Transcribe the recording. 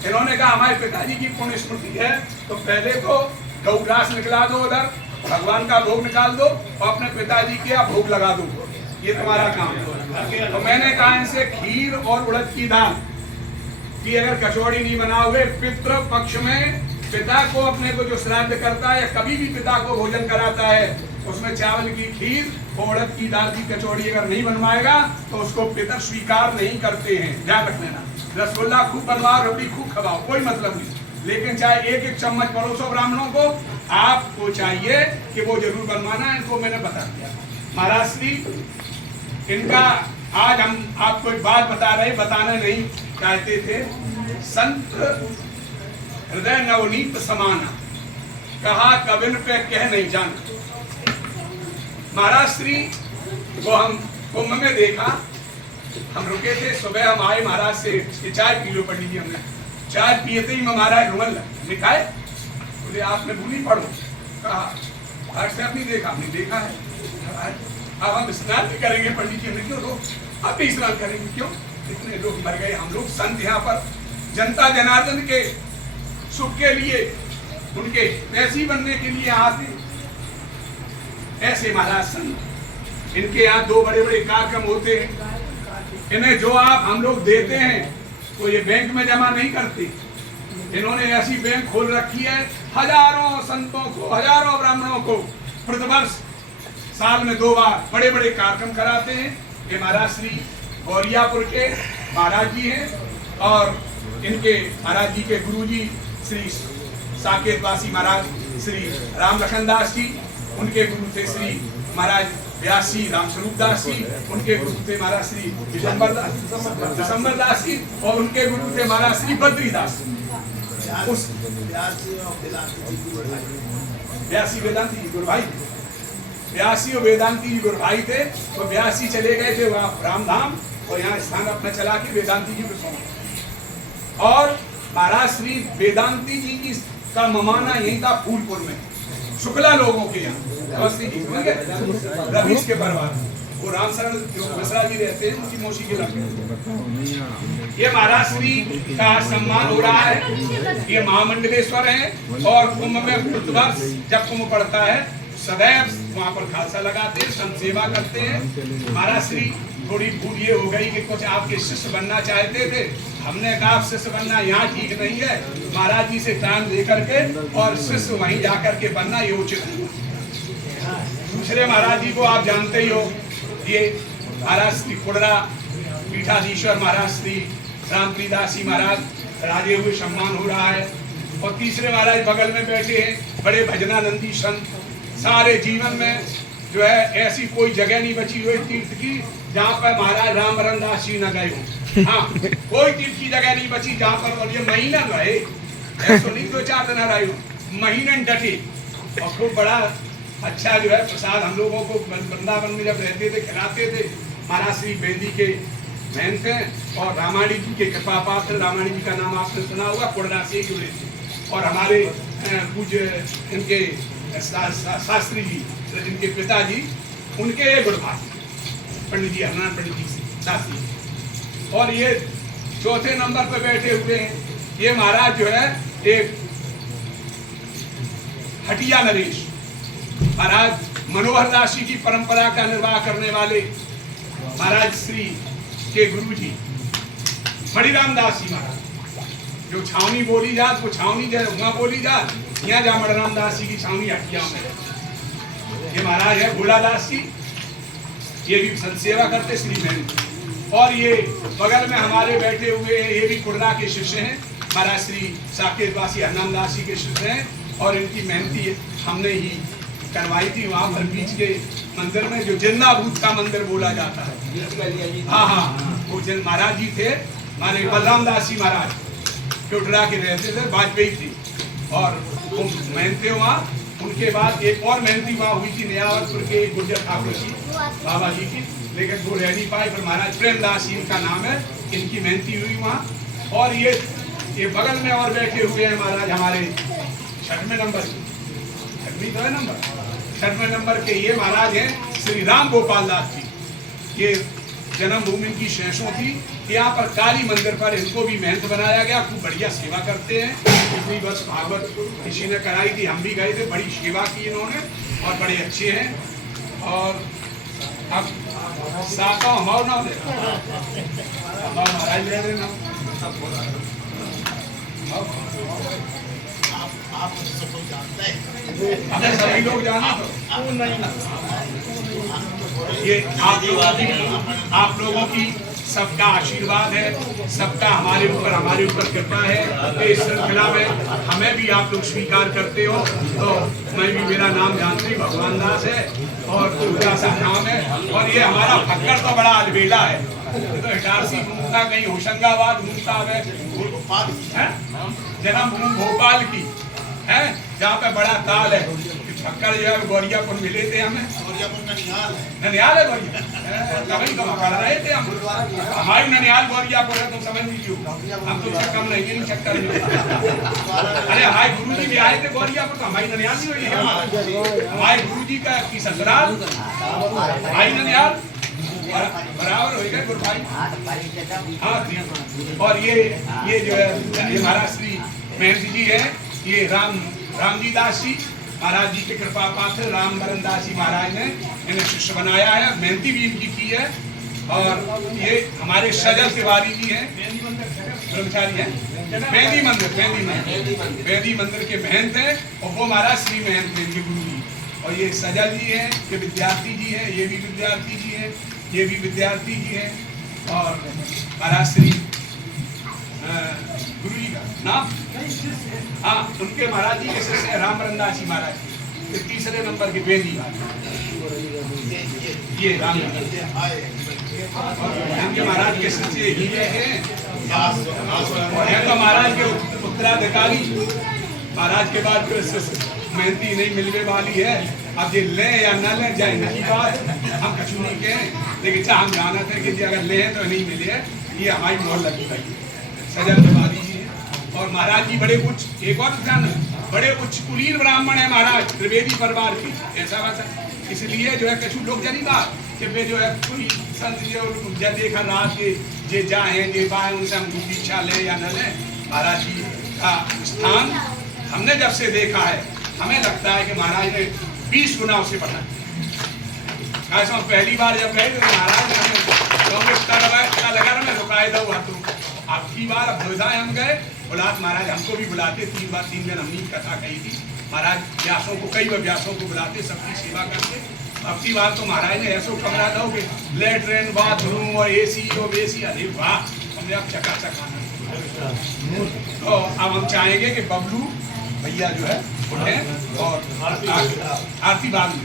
इन्होंने कहा हमारे पिताजी की पुण्य स्मृति है, तो पहले तो गौग्रास निकला दो, उधर भगवान का भोग निकाल दो और अपने पिताजी के भोग लगा दो, ये तुम्हारा काम है। तो मैंने कहा इनसे खीर और उड़द की दाल कि अगर कचौड़ी नहीं बनाओगे, पितृ पक्ष में पिता को अपने को जो श्राद्ध करता है या कभी भी पिता को भोजन कराता है, उसमें चावल की खीर और उड़द की दाल की कचौड़ी अगर नहीं बनवाएगा तो उसको पिता स्वीकार नहीं करते हैं। ध्यान रख लेना, रसगुल्ला खूब बनवाओ, रोटी खूब खवाओ, कोई मतलब नहीं, लेकिन चाहे एक एक चम्मच परोसो ब्राह्मणों को, आपको चाहिए कि वो जरूर बनवाना। इनको मैंने बता दिया। महाराज श्री इनका आज हम आपको एक बात बता रहे, बताना नहीं चाहते थे। संत हृदय नवनीत समाना, कहा कबिन पे कह नहीं जाना। महाराज श्री को हम कुंभ में देखा, हम रुके थे, सुबह हम आए महाराज से चाय पी लो पंडित जी। हमने चाय पियते ही महाराज रुमल लिखा है, बोले आपने भूली पढ़ो। कहा आज से आपने देखा? हमने देखा है। अब हम स्नान भी करेंगे पंडित जी। हमने क्यों लोग अब भी स्नान करेंगे, क्यों? इतने लोग मर गए, हम लोग संत यहाँ पर जनता जनार्दन के सुख के लिए, उनके पैसी बनने के लिए आते। ऐसे महाराज संत, इनके यहाँ दो बड़े बड़े कार्यक्रम होते हैं। इन्हें जो आप हम लोग देते हैं तो ये बैंक में जमा नहीं करते। इन्होंने ऐसी बैंक खोल रखी है, हजारों संतों को, हजारों ब्राह्मणों को प्रतिवर्ष साल में 2 बार बड़े बड़े कार्यक्रम कराते हैं। ये महाराज श्री गौरियापुर के महाराज जी हैं और इनके महाराज जी के गुरु जी श्री साकेतवासी महाराज श्री राम लखन दास जी, उनके गुरु थे श्री महाराज व्यास जी रामस्वरूप दास जी, उनके गुरु थे महाराज श्री दिसंबर दास जी और उनके गुरु थे महाराज श्री बद्री दास। उस व्यासी वेदांती गुरु भाई, व्यासी और वेदांती जी गुरु भाई थे। तो व्यासी चले गए थे वहाँ रामधाम और यहाँ स्थान अपना चला के वेदांती जी को, और महाराज श्री वेदांती जी की का ममाना यही था फूलपुर में, शुक्ला लोगों के यहाँ रवीश के परिवार, वो राम शरण जो मिश्रा जी रहते हैं उनकी मौसी के लड़के। ये महाराज श्री का सम्मान हो रहा है। ये महामंडलेश्वर है और कुंभ में प्रतिवर्ष जब कुंभ पड़ता है सदैव वहाँ पर खालसा लगाते हैं, संत सेवा करते हैं। महाराज श्री थोड़ी भूल ये हो गई कि कुछ आपके शिष्य बनना चाहते थे, हमने कहा आप शिष्य बनना यहाँ ठीक नहीं है, महाराज जी से टांग लेकर के और शिष्य वहीं जाकर के बनना ये उचित है। दूसरे महाराज जी को आप जानते ही हो, ये महाराज श्री कुड़रा पीठाधीश्वर महाराज श्री रामप्रीदास जी महाराज, राजे हुए सम्मान हो रहा है। और तीसरे महाराज बगल में बैठे हैं बड़े भजनानंदी संत। सारे जीवन में जो है ऐसी कोई जगह नहीं बची हुई तीर्थ की जहाँ पर महाराज रामवरण दास जी न गए हो। हाँ, कोई तीर्थ की जगह नहीं बची जहाँ पर, और ये महीना रहे, ऐसा नहीं 2-4 दिन रहे हो, महीने डटे। और खूब बड़ा अच्छा जो है प्रसाद हम लोगों को वृंदावन में जब रहते थे खिलाते थे। महाराज श्री बेदी के बहन थे और रामाणी जी के कृपा पात्र, रामाणी जी का नाम आपने सुना होगा, कुड़रा से जुड़े थे। और हमारे पूज्य इनके शास्त्री जी, इनके पिताजी, उनके ये गुरुभाई पंडित जी हरनारायण पंडित जी शास्त्री। और ये चौथे नंबर पर बैठे हुए हैं, ये महाराज जो है एक हटिया नरेश महाराज, मनोहर दास जी की परंपरा का निर्वाह करने वाले महाराज श्री के गुरु जी मणिराम दास जी महाराज, जो छावनी बोली जात वो छावनी वहां बोली जात, यहाँ जा मणिराम दास जी की छावनी हटिया में। ये महाराज है भोला दास जी, ये भी संत सेवा करते श्री बहन। और ये बगल में हमारे बैठे हुए हैं, ये भी कुड़रा के शिष्य हैं, महाराज श्री साकेतवासी हरनाम दास जी के शिष्य हैं। और इनकी मेहनती हमने ही करवाई थी वहाँ पर बीच के मंदिर में, जो जिंदा भूत का मंदिर बोला जाता है। हाँ हाँ, वो महाराज जी थे माने बलराम दास जी महाराज, टुटरा के रहते थे, वाजपेयी थी। और वो मेहनते वहाँ, उनके बाद एक और मेहनती वहाँ हुई थी नयावरपुर के गुर्जर ठाकुर जी बाबा जी की, लेकिन वो रह नहीं पाए। फिर महाराज प्रेमदास जी इनका नाम है, इनकी मेहनती हुई वहाँ। और ये बगल में और बैठे हुए हैं महाराज हमारे 6वें नंबर, 6वीं तो है नंबर, 6वें नंबर के ये महाराज हैं श्री राम गोपाल दास जी। ये जन्मभूमि की शेषों थी, कि यहाँ पर काली मंदिर पर इनको भी महंत बनाया गया। खूब बढ़िया सेवा करते हैं। पिछली वर्ष भागवत किसी ने कराई थी, हम भी गए थे, बड़ी सेवा की इन्होंने और बड़े अच्छे हैं। और अब साका हमारा नाम महाराज ले रहे नाम हमें सभी लोग जाना तो ये आप लोगों की सबका आशीर्वाद है, सबका हमारे ऊपर कृपा है कि इस श्रृंखला में हमें भी आप लोग स्वीकार करते हो। तो मैं भी, मेरा नाम जानते ही भगवान दास है और तुलसीदास नाम है। और ये हमारा फक्कर तो बड़ा अलबेला है, तो इटारसी घूमता, कहीं होशंगाबाद घूमता है, जन्मभूमि भोपाल की है, जहाँ पे बड़ा ताल है। फक्कर जो है गौरियापुर मिले थे हमें, ननिहाल है गौरिया, कभी कम कर रहे थे हम, हमारी ननिहाल गौरियापुर है, तुम समझ लीजिए, हम तुमसे कम नहीं चक्कर में। अरे हमारे गुरु जी भी आए थे गौरियापुर, तो हमारी ननिहाल भी हुई है, हमारे गुरु जी का की ससुराल हमारी ननिहाल बराबर हो गए गुरु भाई। हाँ, और ये जो है ये महाराज श्री महंत जी है, ये रामजी दास जी महाराज जी के कृपा पात्र राम बरन दास जी महाराज ने इन्हें शिष्य बनाया है, मेहनती भी इनकी की है। और ये हमारे सजल तिवारी जी हैं, ब्रह्मचारी हैं, बेदी मंदिर के महंत हैं, और वो महाराज श्री महंत हैं इनके गुरु जी। और ये सजल जी हैं, ये विद्यार्थी जी हैं, ये भी विद्यार्थी जी हैं, ये भी विद्यार्थी जी हैं। और महाराज श्री गुरु जी का नाम, हाँ, उनके महाराज जी के शिष्य राम बरन दास जी महाराज, फिर तीसरे नंबर के बेदी ये राम इनके महाराज के शिष्य ही हैं। तो महाराज के उत्तराधिकारी, महाराज के बाद मेहनती नहीं मिलने वाली है। अब ये ले या न ले जाए नहीं बात, हम कछु नहीं कहें, लेकिन चाहे हम जाना था कि अगर ले तो नहीं मिले, ये हमारी मोहर लगी भाई सजल तिवारी जी है। और महाराज जी बड़े उच्च, एक और ध्यान, बड़े उच्च कुलीन ब्राह्मण है महाराज, त्रिवेदी परिवार की, ऐसा वैसा। इसलिए जो है कछु लोग जनी बात कि वे जो है कोई संत जो देखा रात के जे जाए जे पाए उनसे हम दीक्षा ले या न ले। महाराज जी का स्थान हमने जब से देखा है, हमें लगता है कि महाराज ने 20 गुना उसे बढ़ा। ऐसा पहली बार जब गए तो महाराज ने लगा रहा मैं रुकाए दो तो आपकी बार अब भोजाए हम गए, बुलात महाराज हमको भी बुलाते, 3 दिन हमने कथा कही थी। महाराज व्यासों को, कई व्यासों को बुलाते, सबकी सेवा करते। अब की बार तो महाराज ने ऐसा कमरा दोगे, लेटरिन बाथरूम और AC और AC, अरे वाह, हमने अब चकाचक आना। तो अब हम चाहेंगे कि बबलू भैया जो है उन्हें और आरती बाग में